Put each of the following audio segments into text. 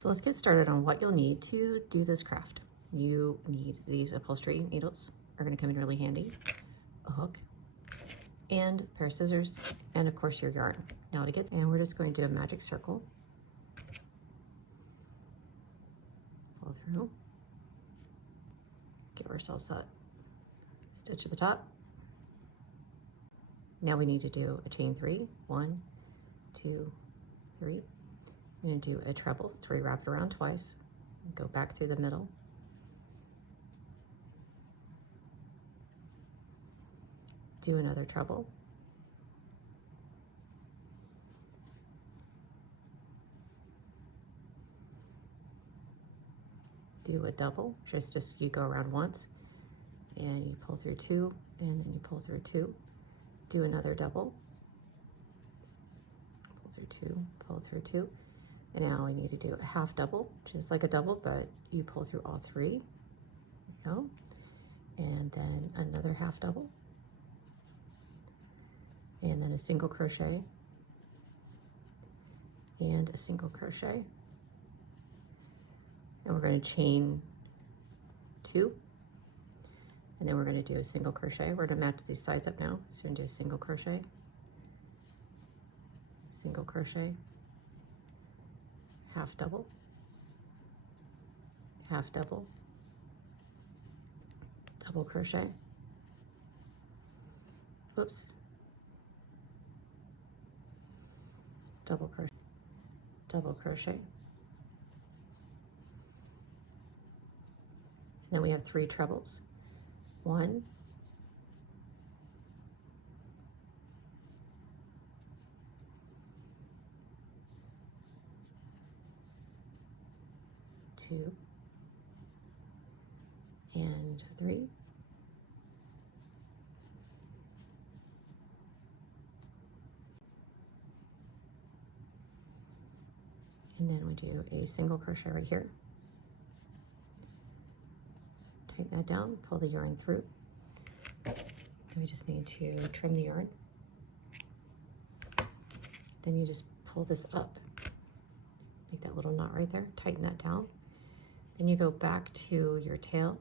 So let's get started on what you'll need to do this craft. You need these upholstery needles, are going to come in really handy, a hook, and a pair of scissors, and of course your yarn. Now to get, and we're just going to do a magic circle. Pull through. Give ourselves that stitch at the top. Now we need to do a chain 3. 1, 2, 3. I'm going to do a treble, so we wrap it around twice, go back through the middle, do another treble, do a double, just you go around once, and you pull through 2, and then you pull through 2, do another double, pull through 2, pull through 2, and now we need to do a half double, just like a double, but you pull through all 3, there you go, and then another half double, and then a single crochet, and a single crochet, and we're going to chain 2, and then we're going to do a single crochet. We're going to match these sides up now, so we're going to do a single crochet, single crochet, half double, half double, double crochet, whoops, double crochet, double crochet, and then we have 3 trebles. 1, 2, and 3, and then we do a single crochet right here. Tighten that down, pull the yarn through. Then we just need to trim the yarn. Then you just pull this up, make that little knot right there, tighten that down. Then you go back to your tail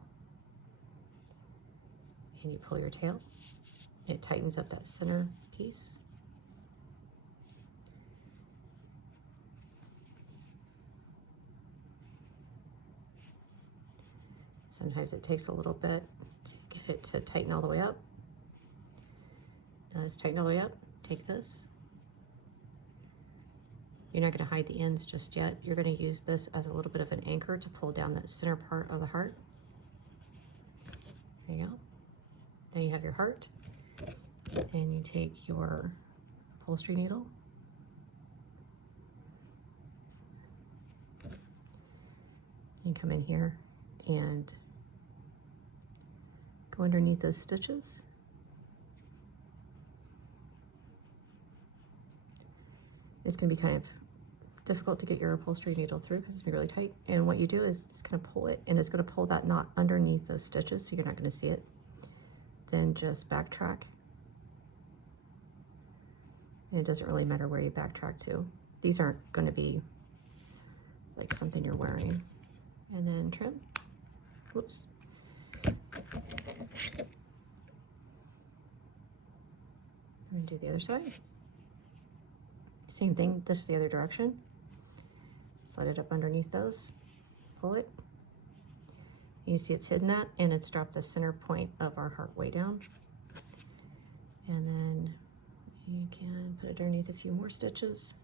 and you pull your tail. It tightens up that center piece. Sometimes it takes a little bit to get it to tighten all the way up. Now let's tighten all the way up. Take this. You're not going to hide the ends just yet. You're going to use this as a little bit of an anchor to pull down that center part of the heart. There you go. Now you have your heart. And you take your upholstery needle. You come in here and go underneath those stitches. It's going to be kind of difficult to get your upholstery needle through because it's going to be really tight. And what you do is just kind of pull it, and it's going to pull that knot underneath those stitches, so you're not going to see it. Then just backtrack. And it doesn't really matter where you backtrack to. These aren't going to be like something you're wearing. And then trim. Whoops. And do the other side. Same thing, this is the other direction. Slide it up underneath those, pull it. You see it's hidden that, and it's dropped the center point of our heart way down. And then you can put it underneath a few more stitches.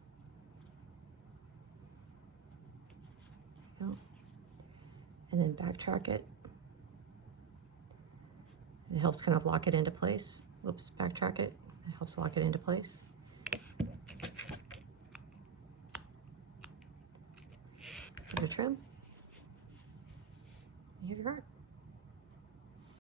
And then backtrack it. It helps kind of lock it into place. Whoops, backtrack it. It helps lock it into place. Give it a trim. You have your heart.